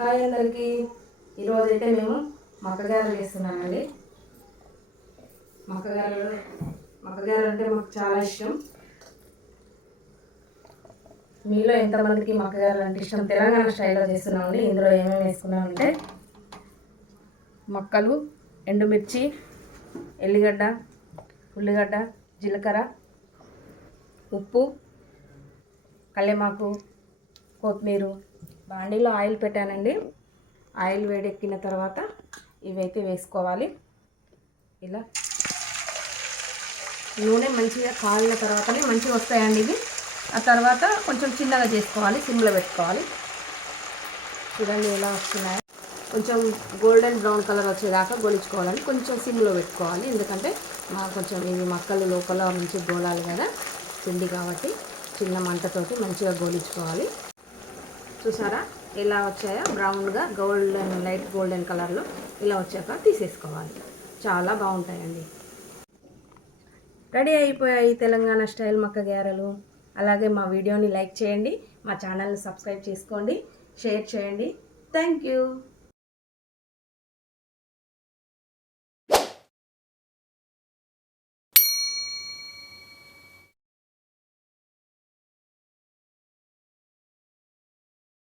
Hi అందరికీ. ఈరోజు అయితే మేము మక్కగారెలు చేస్తున్నామండి. మక్కగారెలు అంటే మాకు చాలా ఇష్టం. మీలో ఎంతమందికి మక్కగారెలు అంటే ఇష్టం? తెలంగాణ స్టైల్లో చేస్తున్నామండి. ఇందులో ఏమేమి వేసుకున్నామంటే మక్కలు, ఎండుమిర్చి, ఎల్లిగడ్డ, ఉల్లిగడ్డ, జీలకర్ర, ఉప్పు, కల్లేమాకు, కొత్తిమీర. బాండీలో ఆయిల్ పెట్టానండి. ఆయిల్ వేడెక్కిన తర్వాత ఇవైతే వేసుకోవాలి. ఇలా నూనె మంచిగా కాలిన తర్వాతనే మంచిగా వస్తాయండి ఇవి. ఆ తర్వాత కొంచెం చిన్నగా చేసుకోవాలి, సిమ్లో పెట్టుకోవాలి. చూడండి ఎలా వస్తున్నాయి. కొంచెం గోల్డెన్ బ్రౌన్ కలర్ వచ్చేదాకా గోలించుకోవాలని కొంచెం సిమ్లో పెట్టుకోవాలి. ఎందుకంటే కొంచెం ఇవి మక్కలు లోపల మంచిగా గోలాలి కదా, పిండి కాబట్టి చిన్న మంటతోటి మంచిగా గోలించుకోవాలి. చూసారా ఎలా వచ్చాయో? బ్రౌన్గా గోల్డెన్, లైట్ గోల్డెన్ కలర్లో ఇలా వచ్చాక తీసేసుకోవాలి. చాలా బాగుంటాయండి. రెడీ అయిపోయాయి తెలంగాణ స్టైల్ మక్క గారెలు. అలాగే మా వీడియోని లైక్ చేయండి, మా ఛానల్ని సబ్స్క్రైబ్ చేసుకోండి, షేర్ చేయండి. Thank you.